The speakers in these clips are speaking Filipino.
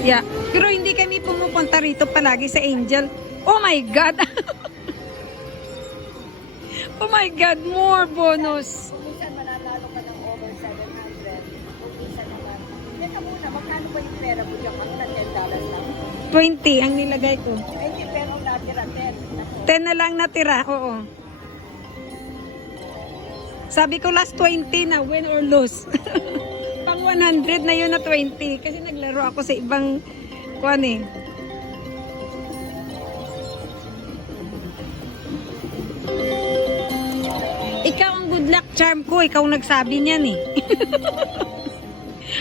Yeah. Pero hindi kami pumupunta rito palagi sa Angel. Oh my God! Oh my God, more bonus. Kung minsan mananalo ka ng over 700, kung minsan naman. Teka muna, magkano ba yung pera mo yung ano na $10 lang? 20 ang nilagay ko. Ay, hindi, pero natira 10. 10 na lang natira, oo. Sabi ko last 20 na, win or lose. Pang 100 na yun na 20. Kasi naglaro ako sa ibang kuwan eh. Ikaw ang good luck charm ko. Ikaw nagsabi niyan eh.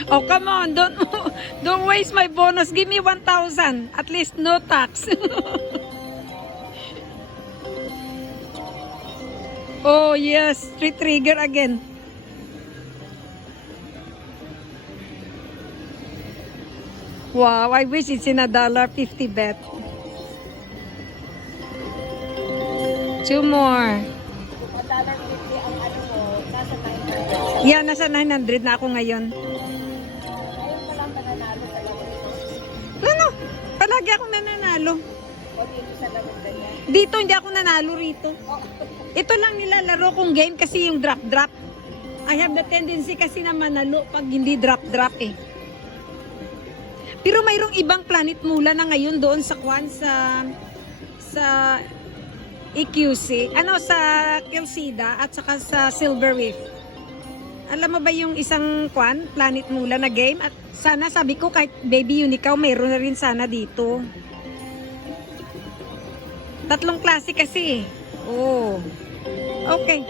Oh, come on. Don't waste my bonus. Give me 1,000. At least no tax. Oh, yes. Trigger again. Wow, I wish it's in a $1.50 bet. 2 more. Kung $1.50 ang ano mo, nasa 900. Yeah, nasa 900 na ako ngayon. Ngayon pa lang nananalo sa laro. Ano? Palagi ako nananalo. O dito sa laro ganyan. Dito, hindi ako nanalo rito. Ito lang nilalaro kong game kasi yung drop-drop. I have the tendency kasi na manalo pag hindi drop-drop eh. Pero mayroong ibang planet mula na ngayon doon sa Kwan, sa EQC, ano sa Kilsida at saka sa Silver Reef. Alam mo ba yung isang Kwan, planet mula na game? At sana sabi ko kahit Baby Unicaw mayroon na rin sana dito. 3 klase kasi. Oh. Okay.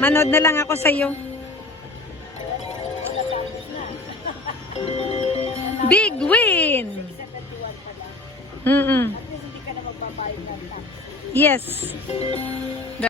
Manood na lang ako sa iyo. Big win! 71 pa lang. Mm-mm. At least hindi ka na magbabayad ng tax. Yes.